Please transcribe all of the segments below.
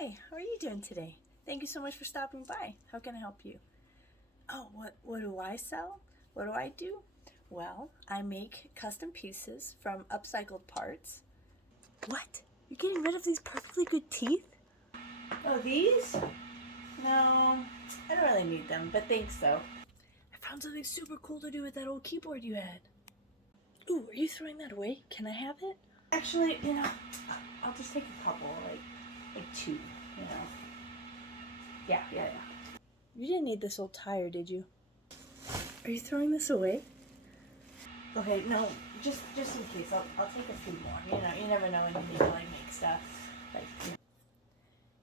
Hi, how are you doing today? Thank you so much for stopping by. How can I help you? Oh, what do I sell? What do I do? Well, I make custom pieces from upcycled parts. What? You're getting rid of these perfectly good teeth? Oh, these? No, I don't really need them, but thanks though. I found something super cool to do with that old keyboard you had. Ooh, are you throwing that away? Can I have it? Actually, I'll just take a couple, like two, Yeah. You didn't need this old tire, did you? Are you throwing this away? Okay, no, just in case. I'll take a few more. You never know when you need to make stuff.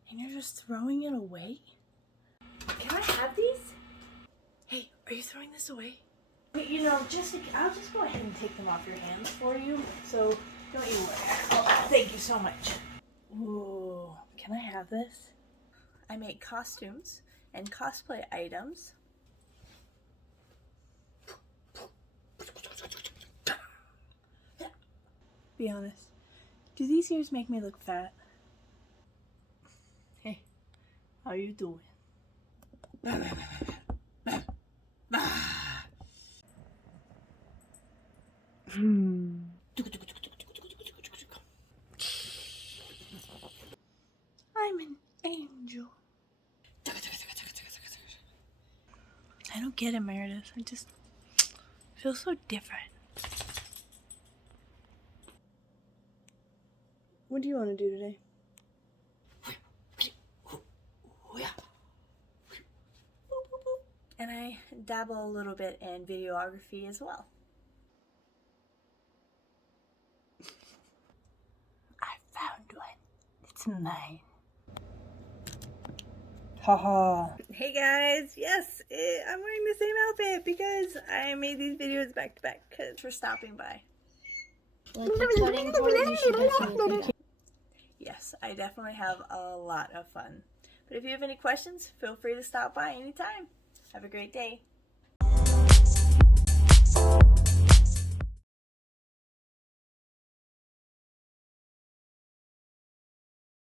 And you're just throwing it away? Can I have these? Hey, are you throwing this away? But I'll just go ahead and take them off your hands for you. So don't you worry. Oh, thank you so much. Ooh, can I have this? I make costumes and cosplay items. Be honest. Do these ears make me look fat? Hey, how you doing? I'm an angel. I don't get it, Meredith. I just feel so different. What do you want to do today? And I dabble a little bit in videography as well. I found one. It's mine. Haha. Hey guys, yes, I'm wearing the same outfit because I made these videos back to back. Thanks for stopping by. Yes, I definitely have a lot of fun. But if you have any questions, feel free to stop by anytime. Have a great day.